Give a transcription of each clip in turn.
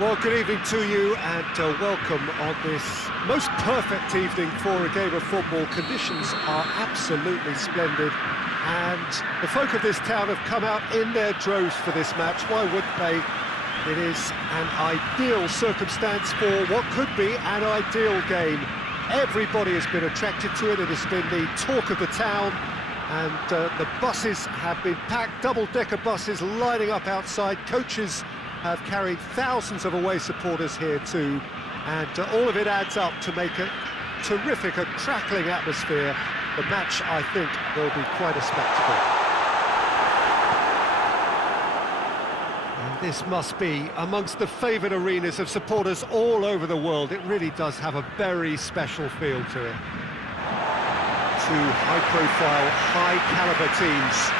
Well, good evening to you and welcome on this most perfect evening for a game of football. Conditions are absolutely splendid and the folk of this town have come out in their droves for this match. Why wouldn't they? It is an ideal circumstance for what could be an ideal game. Everybody has been attracted to it. It has been the talk of the town, and the buses have been packed, double-decker buses lining up outside. Coaches have carried thousands of away supporters here too, and all of it adds up to make a terrific, a crackling atmosphere. The match, I think, will be quite a spectacle. And this must be amongst the favoured arenas of supporters all over the world. It really does have a very special feel to it. Two high-profile, high-caliber teams.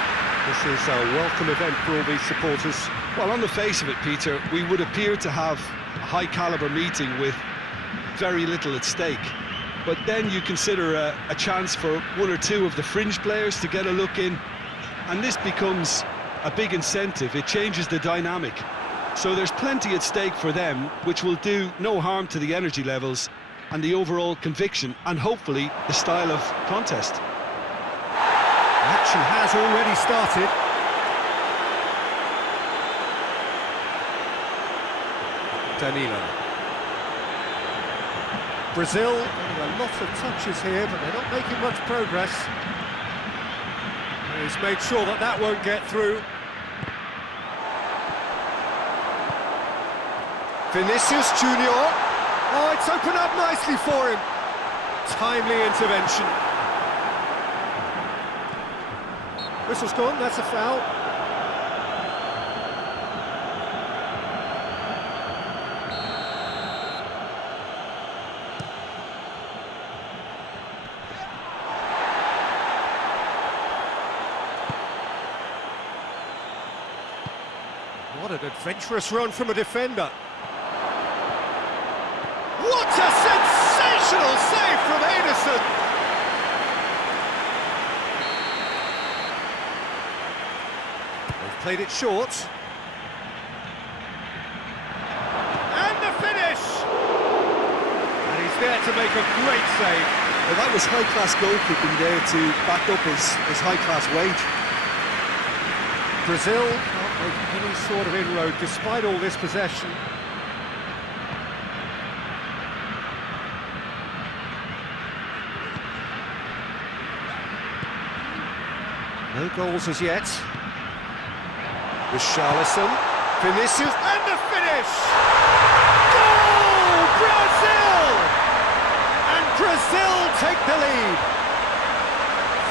This is a welcome event for all these supporters. Well, on the face of it, Peter, we would appear to have a high-caliber meeting with very little at stake. But then you consider a chance for one or two of the fringe players to get a look in, and this becomes a big incentive. It changes the dynamic. So there's plenty at stake for them, which will do no harm to the energy levels and the overall conviction, and hopefully the style of contest. Action has already started. Danilo. Brazil getting a lot of touches here, but they're not making much progress. And he's made sure that that won't get through. Vinicius Junior. Oh, it's opened up nicely for him. Timely intervention. Whistle's gone, that's a foul. What an adventurous run from a defender. What a sensational save from Henderson! They've played it short. And the finish! And he's there to make a great save. Well, that was high-class goalkeeping there to back up his high-class wage. Brazil can't make any sort of inroad despite all this possession. No goals as yet. Richarlison, Vinicius, and the finish! Goal! Brazil! And Brazil take the lead.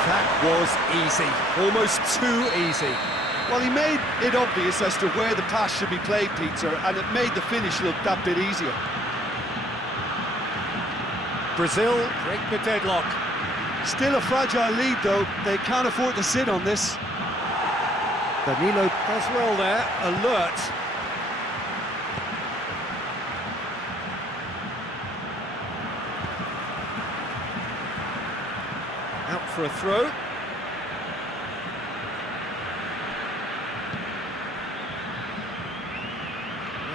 That was easy, almost too easy. Well, he made it obvious as to where the pass should be played, Peter, and it made the finish look that bit easier. Brazil break the deadlock. Still a fragile lead, though. They can't afford to sit on this. Danilo does well there, alert. Out for a throw.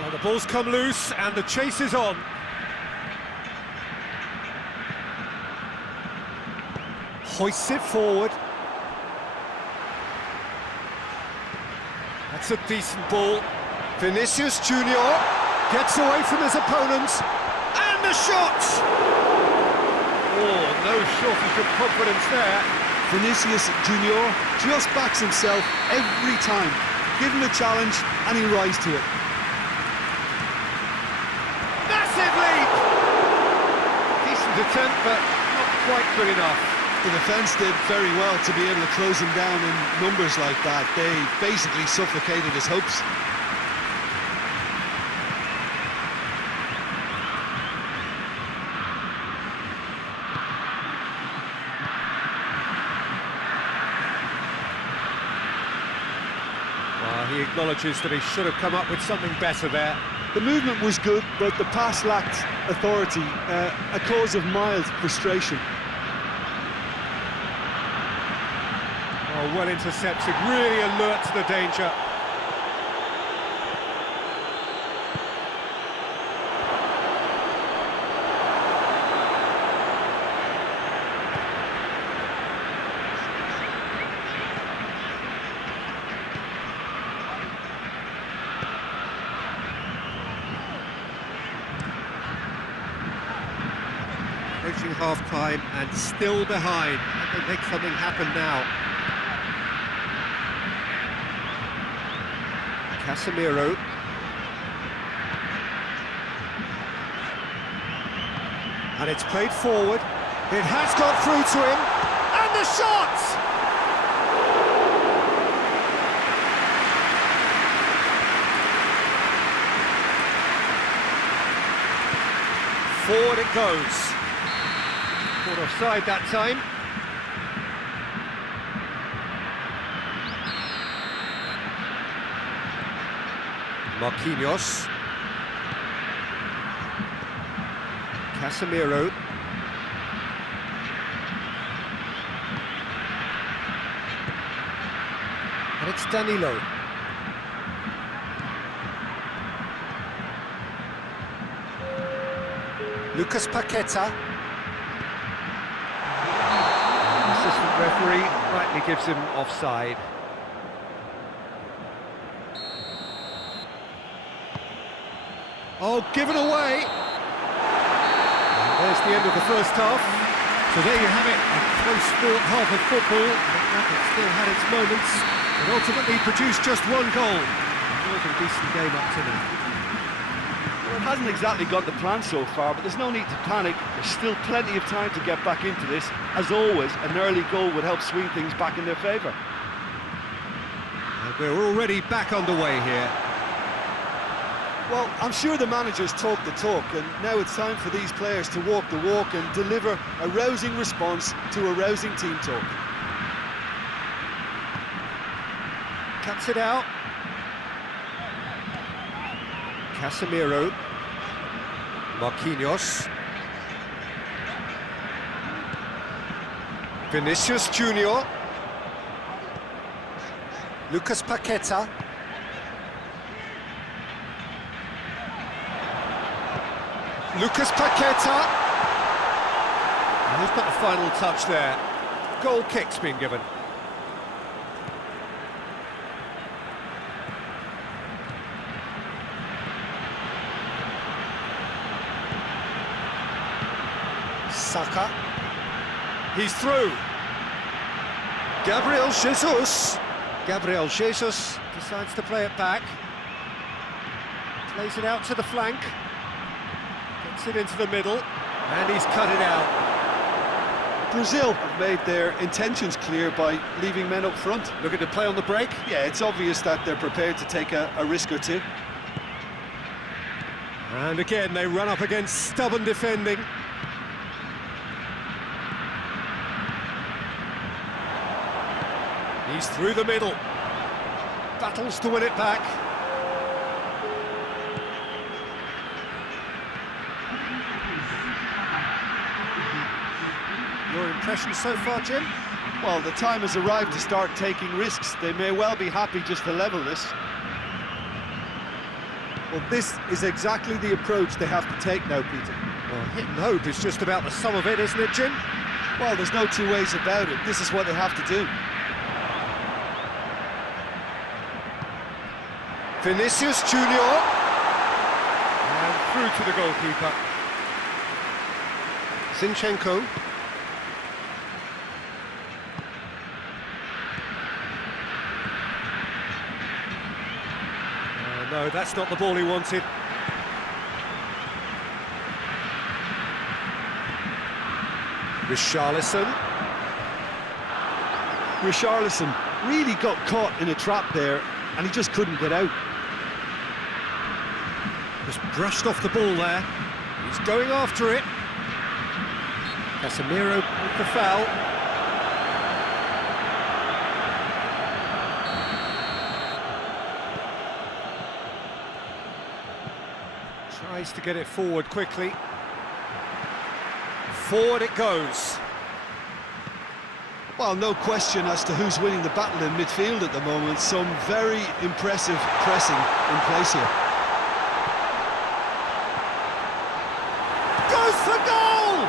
Well, the ball's come loose and the chase is on. Hoists it forward. That's a decent ball. Vinicius Junior gets away from his opponents. And the shot! Oh, no shortage of confidence there. Vinicius Junior just backs himself every time. Give him a challenge and he'll rise to it. Massive leap! Decent attempt, but not quite good enough. The defence did very well to be able to close him down in numbers like that. They basically suffocated his hopes. He acknowledges that he should have come up with something better there. The movement was good, but the pass lacked authority, a cause of mild frustration. Oh, well intercepted, really alert to the danger. Approaching half-time and still behind. Can they make something happen now? Casemiro. And it's played forward. It has got through to him. And the shot! Forward it goes. Caught offside that time. Marquinhos. Casemiro. And it's Danilo. Lucas Paqueta. Assistant referee rightly gives him offside. Oh, given away! And there's the end of the first half. So there you have it, a close-fought half of football. It still had its moments, but ultimately produced just one goal. More than a decent game up to now. Well, it hasn't exactly got the plan so far, but there's no need to panic. There's still plenty of time to get back into this. As always, an early goal would help swing things back in their favour. And we're already back underway here. Well, I'm sure the managers talk the talk, and now it's time for these players to walk the walk and deliver a rousing response to a rousing team talk. Cuts it out. Casemiro. Marquinhos. Vinicius Junior. Lucas Paqueta. Lucas Paqueta. And who's got the final touch there? Goal kick's been given. Saka. He's through. Gabriel Jesus. Gabriel Jesus decides to play it back. Plays it out to the flank. Gets it into the middle. And he's cut it out. Brazil have made their intentions clear by leaving men up front. Looking to play on the break. Yeah, it's obvious that they're prepared to take a risk or two. And again, they run up against stubborn defending. He's through the middle. Battles to win it back. Your impression so far, Jim? Well, the time has arrived to start taking risks. They may well be happy just to level this. Well, this is exactly the approach they have to take now, Peter. Well, hit and hope is just about the sum of it, isn't it, Jim? Well, there's no two ways about it. This is what they have to do. Vinicius Junior. And through to the goalkeeper. Zinchenko. No, that's not the ball he wanted. Richarlison. Richarlison really got caught in a trap there, and he just couldn't get out. Just brushed off the ball there. He's going after it. Casemiro with the foul. Tries to get it forward quickly. Forward it goes. Well, no question as to who's winning the battle in midfield at the moment. Some very impressive pressing in place here. Goes for goal!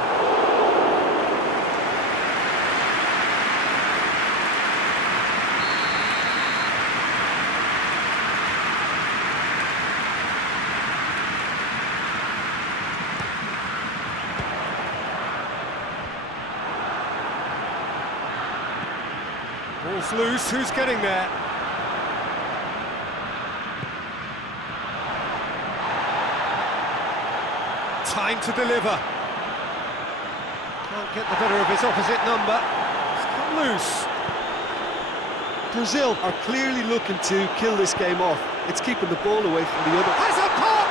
Ball's loose, who's getting there? Time to deliver. Can't get the better of his opposite number. It's come loose. Brazil are clearly looking to kill this game off. It's keeping the ball away from the other. Has a pop!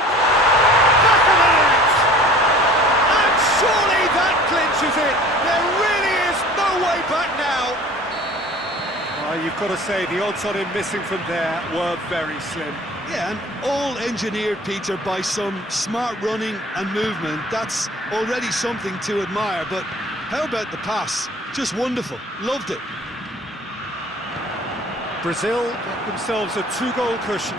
Back of the net! And surely that clinches it. There really is no way back now. You've got to say, the odds on him missing from there were very slim. Yeah, and all engineered, Peter, by some smart running and movement. That's already something to admire, but how about the pass? Just wonderful. Loved it. Brazil get themselves a 2-goal cushion.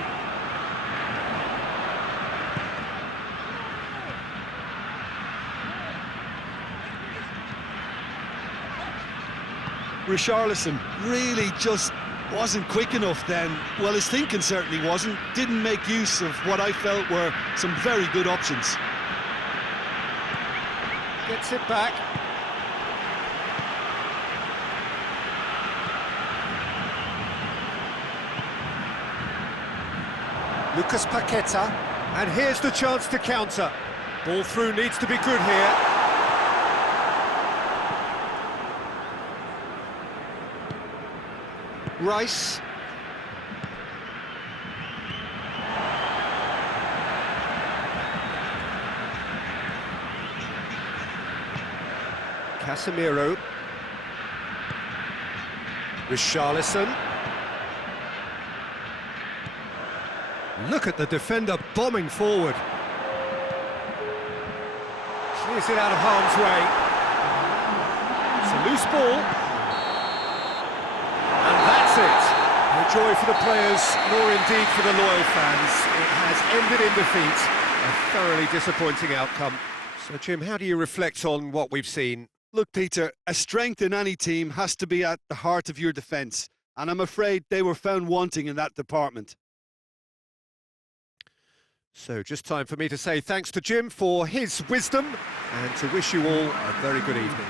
Richarlison really just wasn't quick enough then. Well, his thinking certainly wasn't. Didn't make use of what I felt were some very good options. Gets it back. Lucas Paqueta, and here's the chance to counter. Ball through needs to be good here. Rice. Casemiro. Richarlison. Look at the defender bombing forward. Clears it out of harm's way. It's a loose ball. And that's it. No joy for the players, nor indeed for the loyal fans. It has ended in defeat. A thoroughly disappointing outcome. So, Jim, how do you reflect on what we've seen? Look, Peter, a strength in any team has to be at the heart of your defence, and I'm afraid they were found wanting in that department. So just time for me to say thanks to Jim for his wisdom and to wish you all a very good evening.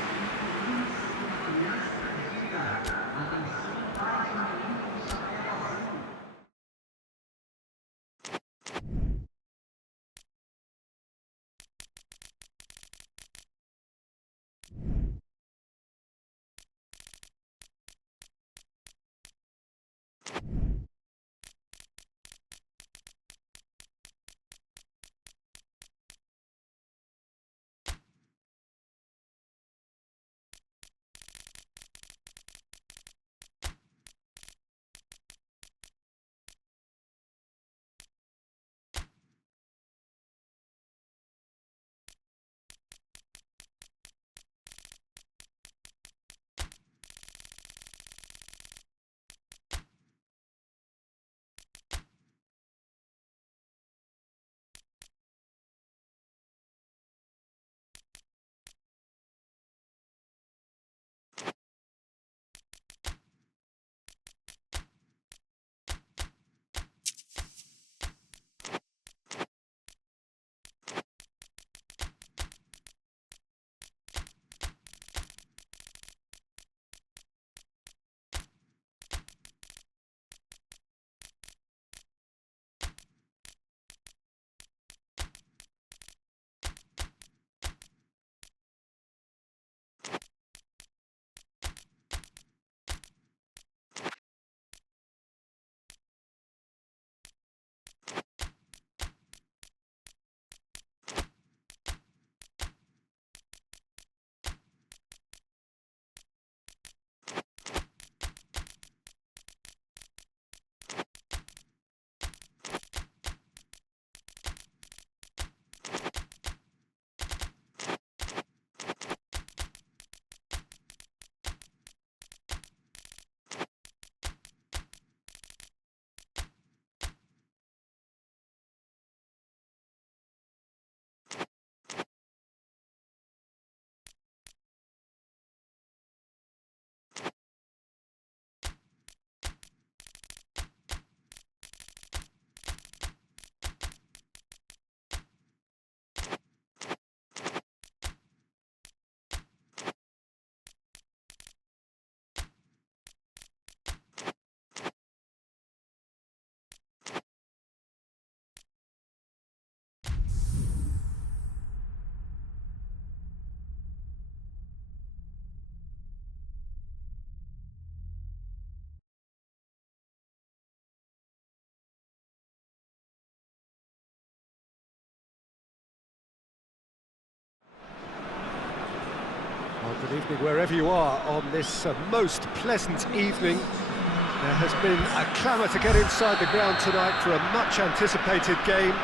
Good evening wherever you are on this most pleasant evening. There has been a clamour to get inside the ground tonight for a much-anticipated game.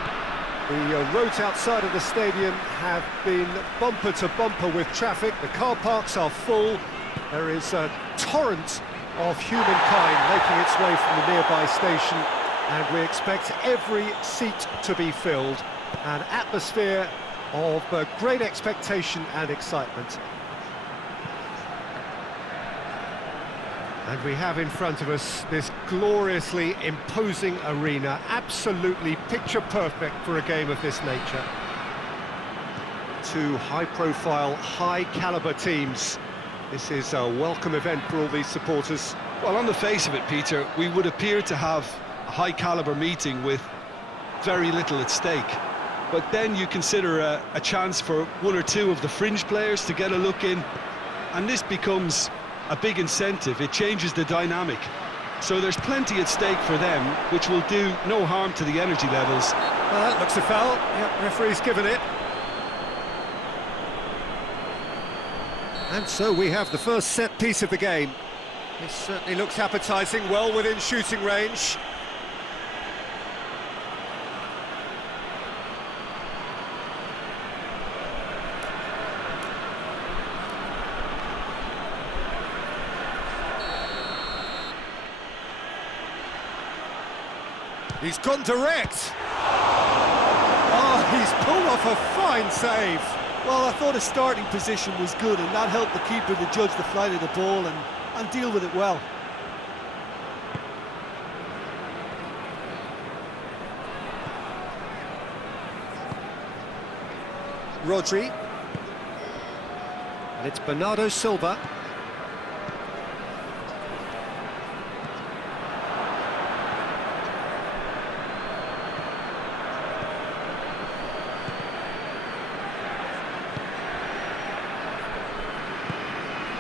The roads outside of the stadium have been bumper to bumper with traffic. The car parks are full. There is a torrent of humankind making its way from the nearby station, and we expect every seat to be filled. An atmosphere of great expectation and excitement. And we have in front of us this gloriously imposing arena, absolutely picture-perfect for a game of this nature. Two high-profile, high-caliber teams. This is a welcome event for all these supporters. Well, on the face of it, Peter, we would appear to have a high-caliber meeting with very little at stake. But then you consider a chance for one or two of the fringe players to get a look in, and this becomes a big incentive. It changes the dynamic. So there's plenty at stake for them, which will do no harm to the energy levels. Well, that looks a foul. Yep, referee's given it. And so we have the first set piece of the game. This certainly looks appetising, well within shooting range. He's gone direct. Oh, he's pulled off a fine save. Well, I thought his starting position was good, and that helped the keeper to judge the flight of the ball and deal with it well. Rodri. And it's Bernardo Silva.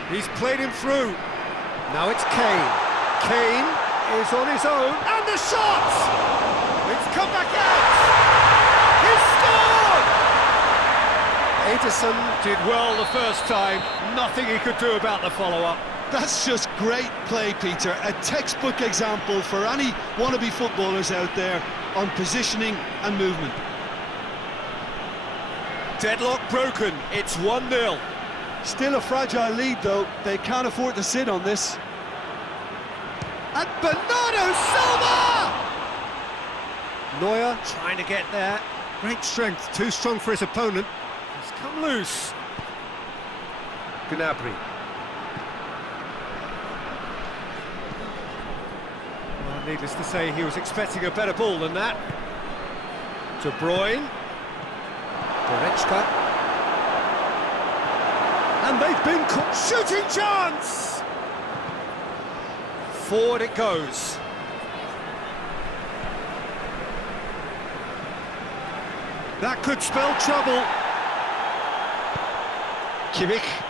He's played him through. Now it's Kane. Kane is on his own. And the shot! It's come back out! He scored! Ederson did well the first time. Nothing he could do about the follow-up. That's just great play, Peter. A textbook example for any wannabe footballers out there on positioning and movement. Deadlock broken. It's 1-0. Still a fragile lead, though. They can't afford to sit on this. And Bernardo Silva! Neuer trying to get there. Great strength, too strong for his opponent. He's come loose. Gnabry. Well, needless to say, he was expecting a better ball than that. De Bruyne. Goretzka. And they've been caught. Shooting chance! Forward it goes. That could spell trouble. Kimmich.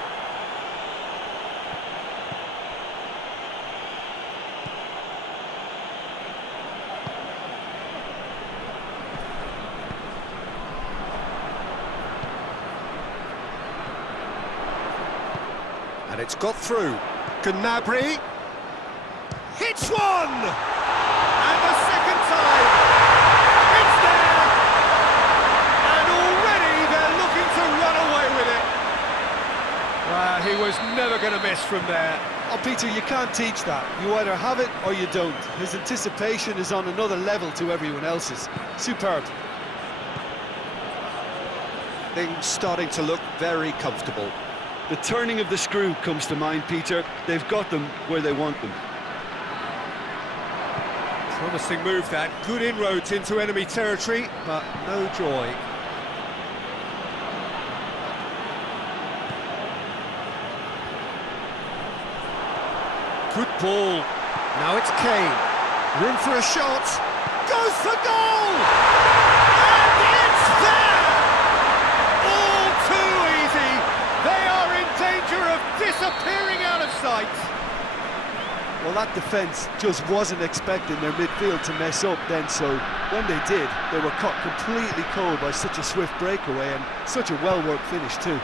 And it's got through. Gnabry hits one! And the second time! It's there! And already they're looking to run away with it. Well, he was never going to miss from there. Oh, Peter, you can't teach that. You either have it or you don't. His anticipation is on another level to everyone else's. Superb. Things starting to look very comfortable. The turning of the screw comes to mind, Peter. They've got them where they want them. Promising move that. Good inroads into enemy territory, but no joy. Good ball. Now it's Kane. Room for a shot. Goes for goal! And it's there! All too easy. They are in danger of disappearing out of sight. Well, that defence just wasn't expecting their midfield to mess up then, so when they did, they were caught completely cold by such a swift breakaway and such a well-worked finish too.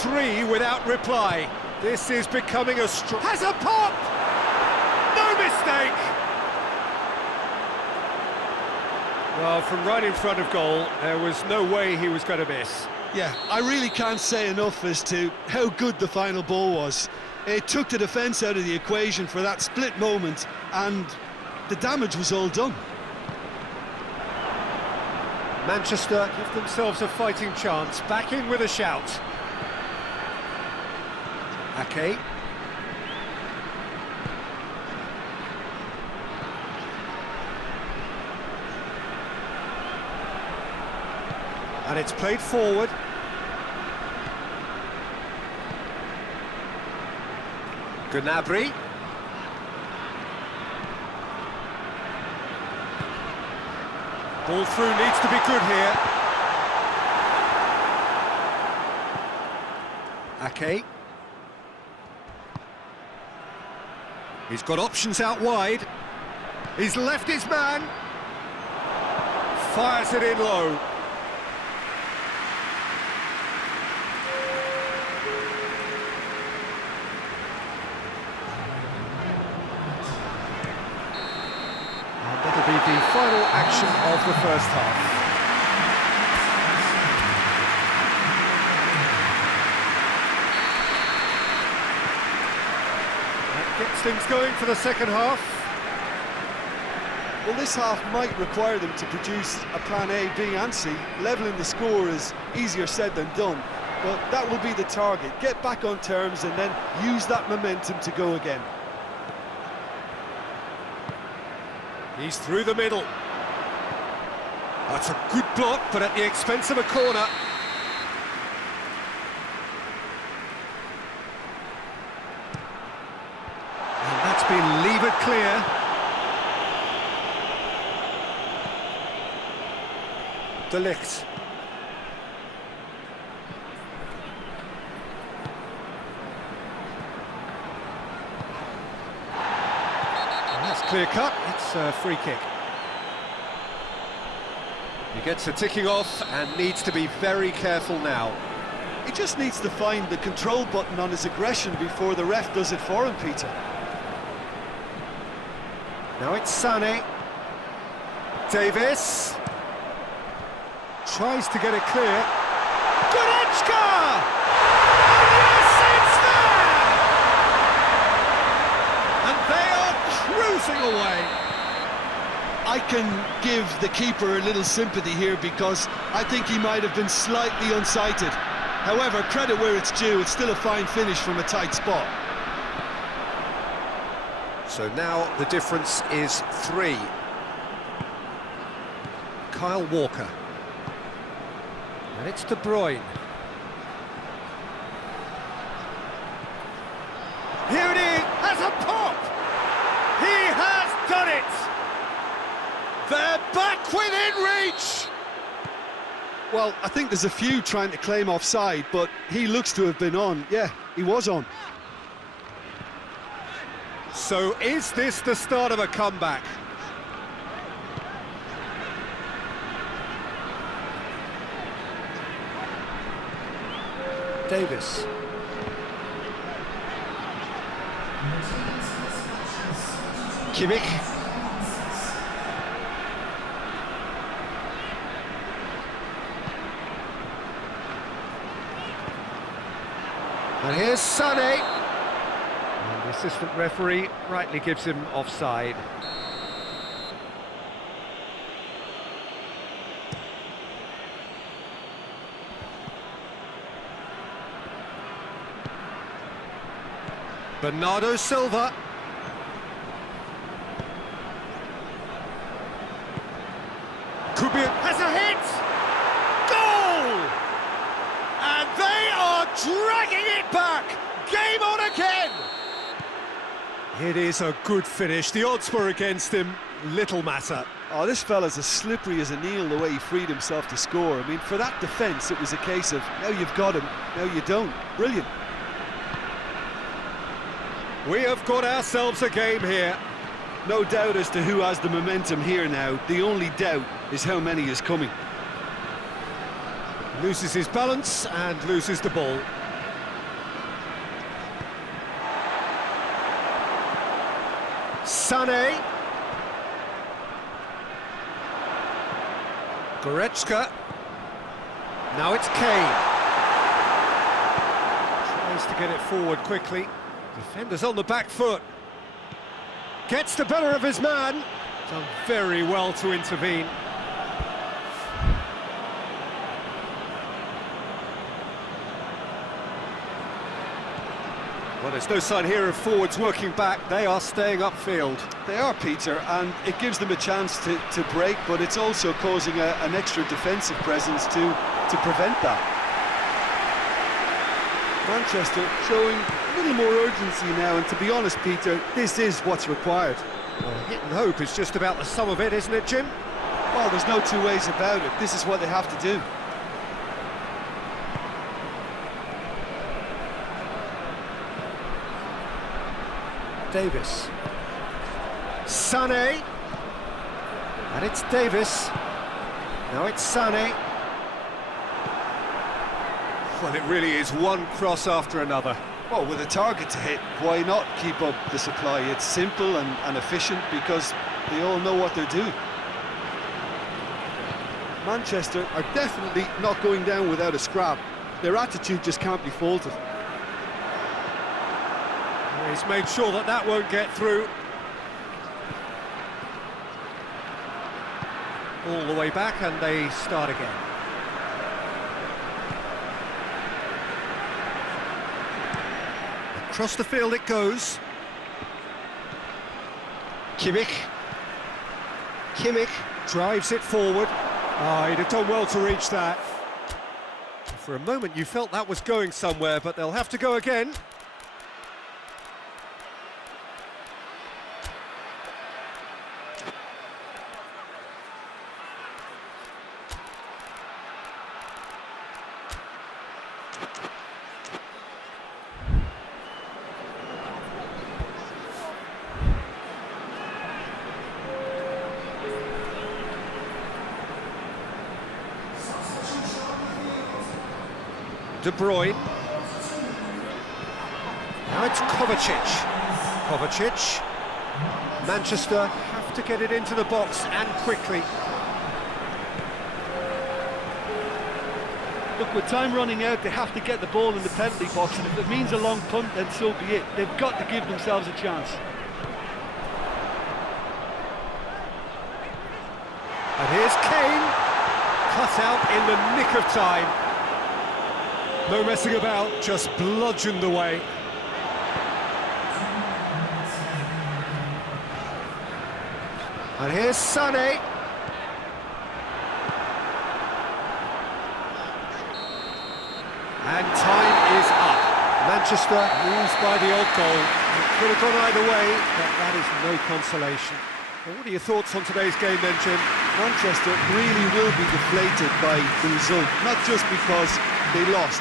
3 without reply. This is becoming a has a pop! No mistake! Well, from right in front of goal, there was no way he was going to miss. Yeah, I really can't say enough as to how good the final ball was. It took the defence out of the equation for that split moment, and the damage was all done. Manchester give themselves a fighting chance, back in with a shout. Ake. And it's played forward. Gnabry. Ball through needs to be good here. Ake. He's got options out wide. He's left his man. Fires it in low. That'll be the final action of the first half. That gets things going for the second half. Well, this half might require them to produce a plan A, B and C. Levelling the score is easier said than done, but that will be the target. Get back on terms and then use that momentum to go again. He's through the middle. That's a good block, but at the expense of a corner. And that's been levered clear. De Ligt. That's clear cut, it's a free kick. He gets a ticking off and needs to be very careful now. He just needs to find the control button on his aggression before the ref does it for him, Peter. Now it's Sané. Davis. Tries to get it clear. Goretzka! Yes, it's there! And they are cruising away. I can give the keeper a little sympathy here because I think he might have been slightly unsighted. However, credit where it's due, it's still a fine finish from a tight spot. So now the difference is 3. Kyle Walker. And it's De Bruyne. Here it is, has a pop! He has done it! They're back within reach! Well, I think there's a few trying to claim offside, but he looks to have been on. Yeah, he was on. So is this the start of a comeback? Davis. Kimmich. And here's Sané. And the assistant referee rightly gives him offside. Bernardo Silva. Kubiak has a hit! Goal! And they are dragging it back! Game on again! It is a good finish. The odds were against him. Little matter. Oh, this fella's as slippery as a needle the way he freed himself to score. I mean, for that defence, it was a case of, now you've got him, now you don't. Brilliant. We have got ourselves a game here. No doubt as to who has the momentum here now. The only doubt is how many is coming. Loses his balance and loses the ball. Sané. Goretzka. Now it's Kane. Tries to get it forward quickly. Defender's on the back foot. Gets the better of his man. Done very well to intervene. Well, there's no sign here of forwards working back. They are staying upfield. They are, Peter, and it gives them a chance to break, but it's also causing an extra defensive presence to prevent that. Manchester showing a little more urgency now, and to be honest, Peter, this is what's required. Well, hit and hope is just about the sum of it, isn't it, Jim? Well, there's no two ways about it. This is what they have to do. Davis. Sané. And it's Davis. Now it's Sané. Well, it really is one cross after another. Well, with a target to hit, why not keep up the supply? It's simple and efficient because they all know what they're doing. Manchester are definitely not going down without a scrap. Their attitude just can't be faulted. He's made sure that that won't get through. All the way back, and they start again. Across the field it goes. Kimmich drives it forward. He'd have done well to reach that. For a moment you felt that was going somewhere, but they'll have to go again. De Bruyne. Now it's Kovacic. Manchester have to get it into the box and quickly. Look, with time running out, they have to get the ball in the penalty box, and if it means a long punt, then so be it. They've got to give themselves a chance. And here's Kane, cut out in the nick of time. No messing about, just bludgeoned away. And here's Sané. And time is up. Manchester moves by the odd goal. It could have gone either way, but that is no consolation. Well, what are your thoughts on today's game then, Jim? Manchester really will be deflated by the result, not just because they lost,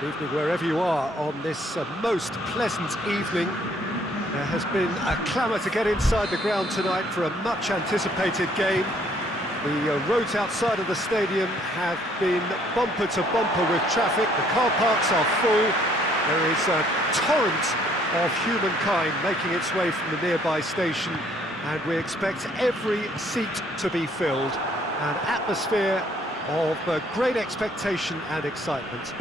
Good evening wherever you are on this most pleasant evening. There has been a clamour to get inside the ground tonight for a much-anticipated game. The roads outside of the stadium have been bumper to bumper with traffic. The car parks are full. There is a torrent of humankind making its way from the nearby station, and we expect every seat to be filled. An atmosphere of great expectation and excitement.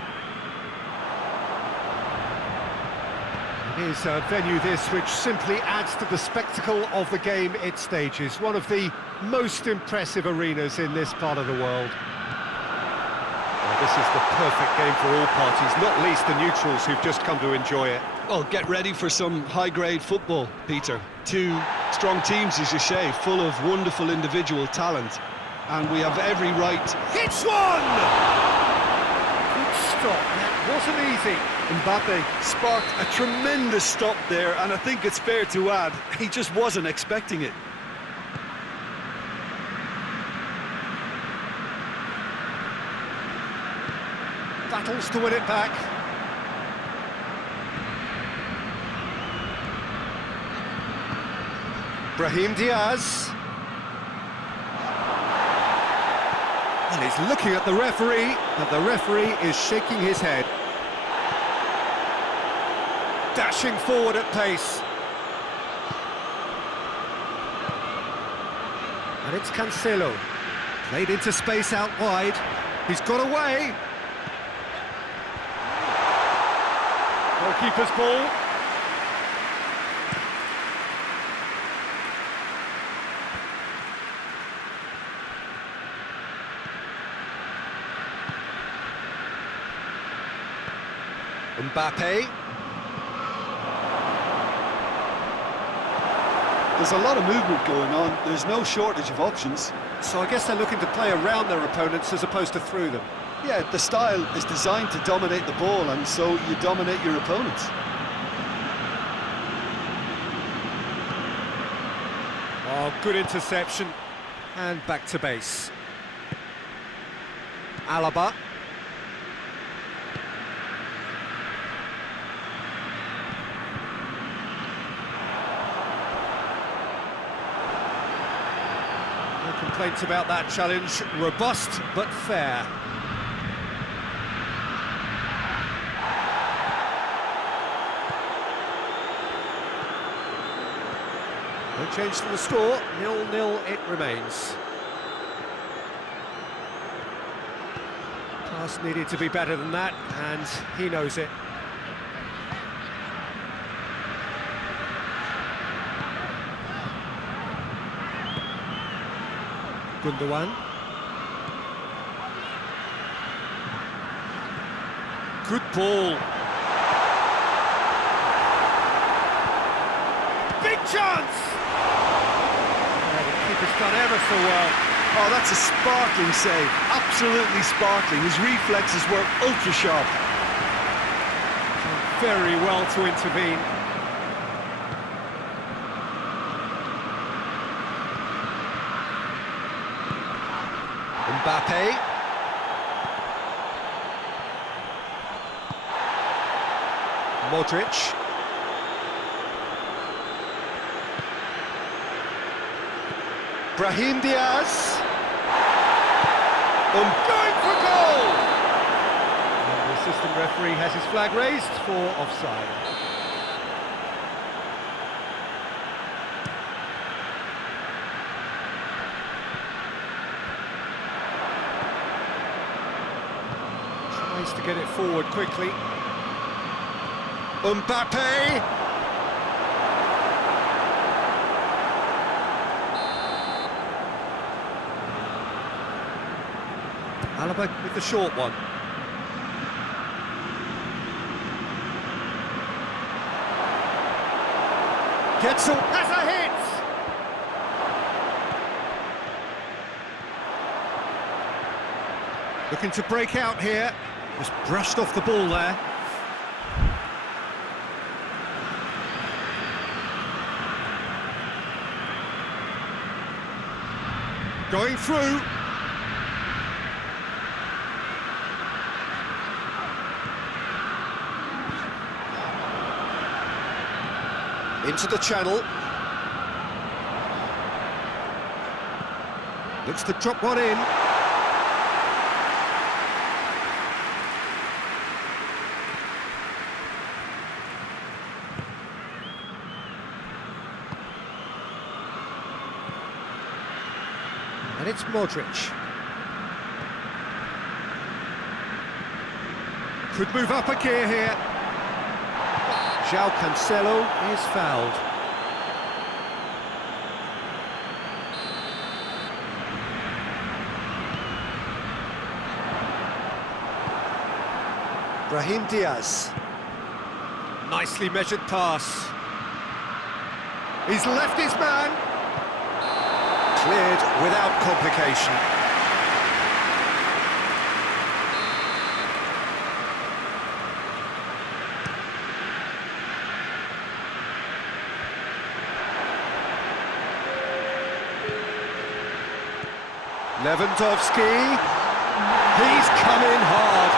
It is a venue this which simply adds to the spectacle of the game it stages. One of the most impressive arenas in this part of the world. Well, this is the perfect game for all parties, not least the neutrals who've just come to enjoy it. Well, get ready for some high-grade football, Peter. Two strong teams, as you say, full of wonderful individual talent. And we have every right... Hits one! Good stop, that wasn't easy. Mbappe sparked a tremendous stop there, and I think it's fair to add, he just wasn't expecting it. Battles to win it back. Brahim Diaz. And he's looking at the referee, but the referee is shaking his head. Dashing forward at pace. And it's Cancelo. Played into space out wide. He's got away. Goalkeeper's ball. Mbappe. There's a lot of movement going on. There's no shortage of options. So I guess they're looking to play around their opponents as opposed to through them. Yeah, the style is designed to dominate the ball, and so you dominate your opponents. Oh, good interception. And back to base. Alaba. No complaints about that challenge. Robust but fair. No change to the score, 0-0 it remains. Pass needed to be better than that, and he knows it. Gundogan. Good ball. Big chance! The keeper's done ever so well. Oh, that's a sparkling save. Absolutely sparkling. His reflexes were ultra sharp. Very well to intervene. Mbappe. Modric. Brahim Diaz. Going for goal! And the assistant referee has his flag raised for offside. Tries to get it forward quickly. Mbappe! Alaba with the short one. Getzel has a hit! Looking to break out here. Just brushed off the ball there. Going through. Into the channel. Looks to drop one in. And it's Modric. Could move up a gear here. João Cancelo is fouled. Brahim Diaz. Nicely measured pass. He's left his man. Cleared without complication. Lewandowski. He's come in hard.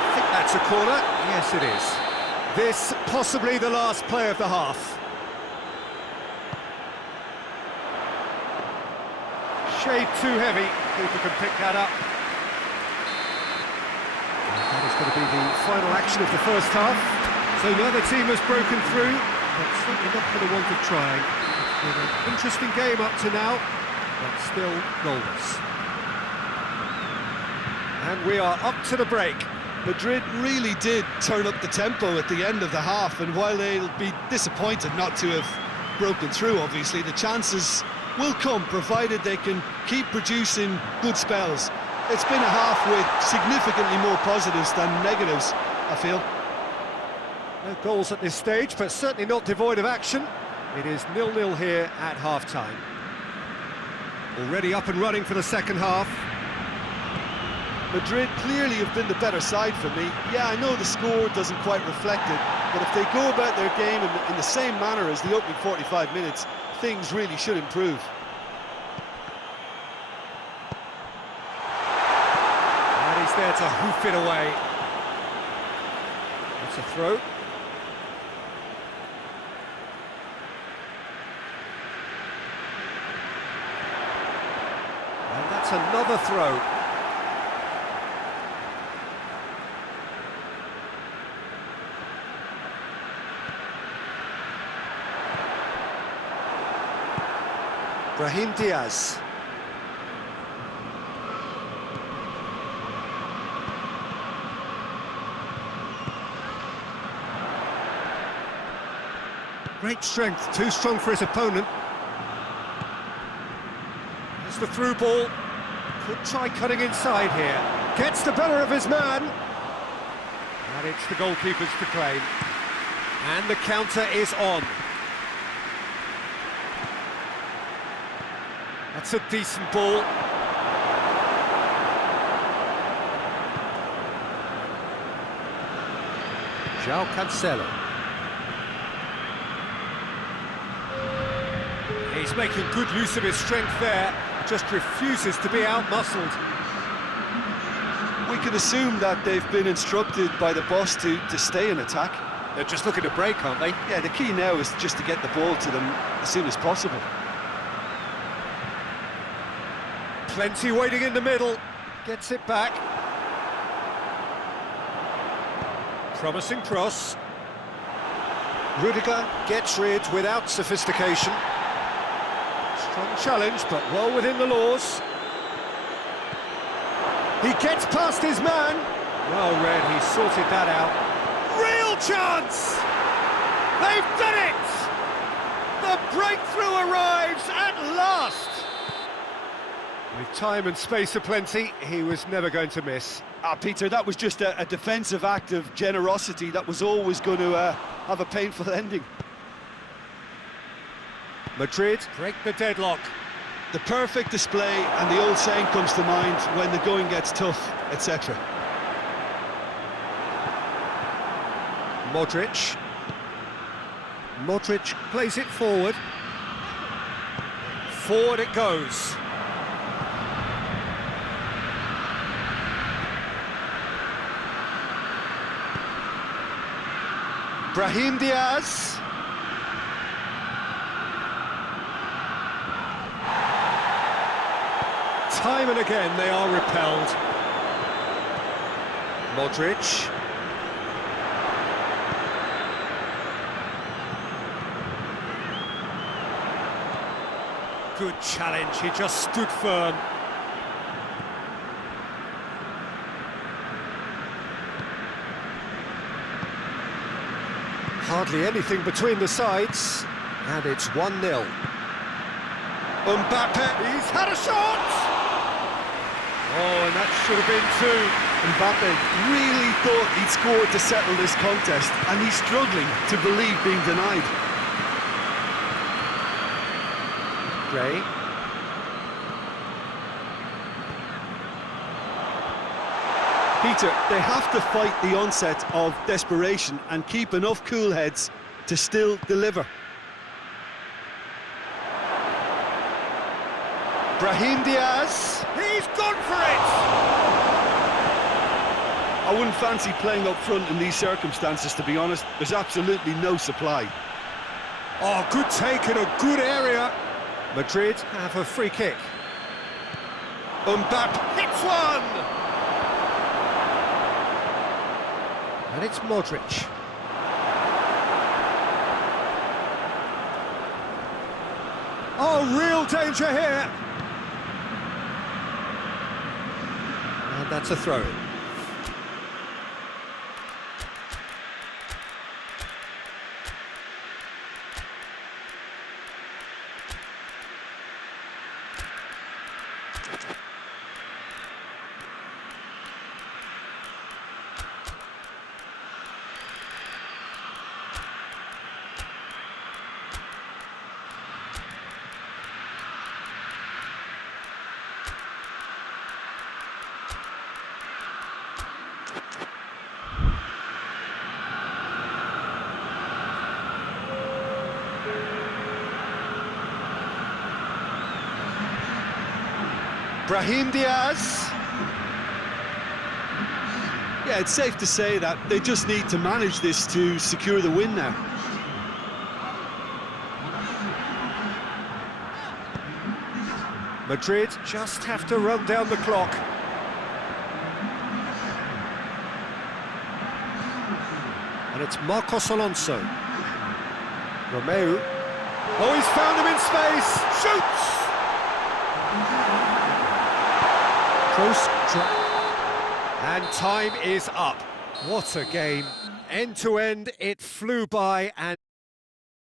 I think that's a corner. Yes, it is. This possibly the last play of the half. Shade too heavy. Keeper can pick that up. And that is going to be the final action of the first half. So neither team has broken through, but certainly not for the want of trying. It's been an interesting game up to now, but still goalless. And we are up to the break. Madrid really did turn up the tempo at the end of the half, and while they'll be disappointed not to have broken through, obviously, the chances will come, provided they can keep producing good spells. It's been a half with significantly more positives than negatives, I feel. No goals at this stage, but certainly not devoid of action. It is 0-0 here at half-time. Already up and running for the second half. Madrid clearly have been the better side for me. Yeah, I know the score doesn't quite reflect it, but if they go about their game in the same manner as the opening 45 minutes, things really should improve. And he's there to hoof it away. That's a throw. And that's another throw. Brahim Diaz. Great strength, too strong for his opponent. That's the through ball. Could try cutting inside here. Gets the better of his man. And it's the goalkeeper's to claim. And the counter is on. That's a decent ball. João Cancelo. He's making good use of his strength there, just refuses to be out-muscled. We can assume that they've been instructed by the boss to stay in attack. They're just looking to break, aren't they? Yeah, the key now is just to get the ball to them as soon as possible. Plenty waiting in the middle, gets it back. Promising cross. Rudiger gets rid without sophistication. Strong challenge, but well within the laws. He gets past his man. Well read, he sorted that out. Real chance! They've done it! The breakthrough arrives at last! With time and space aplenty, he was never going to miss. Peter, that was just a defensive act of generosity that was always going to have a painful ending. Madrid break the deadlock. The perfect display, and the old saying comes to mind, when the going gets tough, etc. Modric. Modric plays it forward. Forward it goes. Brahim Diaz. Time and again they are repelled. Modric. Good challenge, he just stood firm. Hardly anything between the sides, and it's 1-0. Mbappe, he's had a shot! Oh, and that should have been two. Mbappe really thought he'd scored to settle this contest, and he's struggling to believe being denied. Gray. Peter, they have to fight the onset of desperation and keep enough cool heads to still deliver. Brahim Diaz, he's gone for it! I wouldn't fancy playing up front in these circumstances, to be honest. There's absolutely no supply. Oh, good take in a good area. Madrid have a free kick. Mbappe hits one! And it's Modric. Oh, real danger here! And that's a throw-in. Brahim Diaz. Yeah, it's safe to say that they just need to manage this to secure the win now. Madrid just have to run down the clock. And it's Marcos Alonso. Romeu. Oh, he's found him in space. Shoots! Close drop. And time is up. What a game. End to end, it flew by and